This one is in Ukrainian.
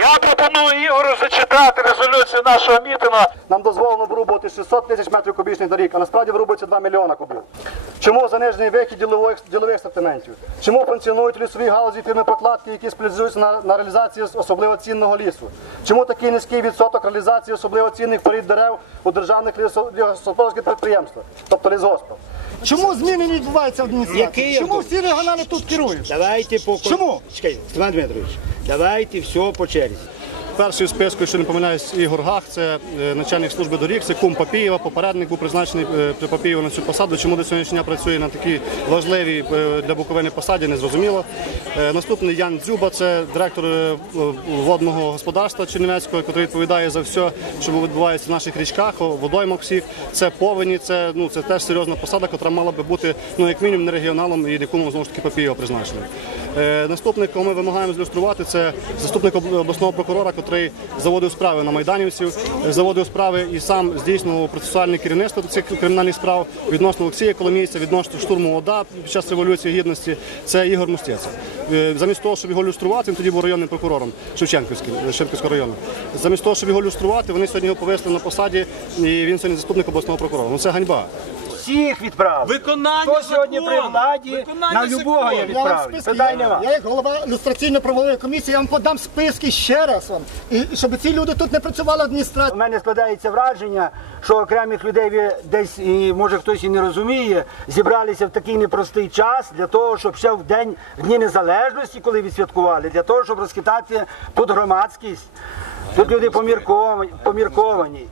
Я пропоную Ігорю зачитати резолюцію нашого мітингу. Нам дозволено вирубувати 600 тисяч метрів кубічних доріг, а насправді вирубується 2 мільйона кубів. Чому занижений вихід ділових, ділових стартаментів? Чому функціонують в лісовій галузі фірми прокладки, які спеціалізуються на, на реалізації особливо цінного лісу? Чому такий низький відсоток реалізації особливо цінних порід дерев у державних лісо- лісогосподарських підприємствах, тобто лісгоспах? Чому зміни не відбуваються в адміністрації? Чому всі регіонали тут керують? Давайте по Чому? Чекай, Степан Дмитрович, давайте все по черзі. Перший у списку, якщо не помиляюсь, Ігор Гах, це е, начальник служби доріг, це кум Папієва, попередник був призначений е, при Папієва на цю посаду. Чому до сьогоднішнього дня працює на такій важливій е, для Буковини посаді, не зрозуміло. Наступний Ян Дзюба, це директор водного господарства Чернівецького, який відповідає за все, що відбувається в наших річках, водоймах всіх. Це повені, це, ну, це теж серйозна посада, яка мала би бути ну, як мінімум не регіоналом і якому знову ж таки Папієва призначений. Е, Наступник, кого ми вимагаємо зілюструвати, це заступник обласного прокурора, який заводив справи на майданівців, е, заводив справи і сам здійснював процесуальне керівництво цих кримінальних справ відносно Олексія Коломійця, відносно штурму ОДА під час революції гідності. Це Ігор Мустець. Замість того, щоб його люструвати, він тоді був районним прокурором Шевченківським е, Шевченківського району. Замість того, щоб його люструвати, вони сьогодні його повисли на посаді, і він сьогодні заступник обласного прокурора. Ну це ганьба. Всіх відправ. Виконання Хто сьогодні закону. при владі, Виконання на любого закону. я Я вам відправлю. списки, Питань я, нема. я як голова ілюстраційно-правової комісії, я вам подам списки ще раз вам. І і щоб ці люди тут не працювали У адміністрації. мене складається враження, що окремих людей ви десь, і, може хтось і не розуміє, зібралися в такий непростий час для того, щоб ще в день в Дні Незалежності, коли відсвяткували, для того, щоб розхитати тут громадськість. Тут люди помірковані. помірковані.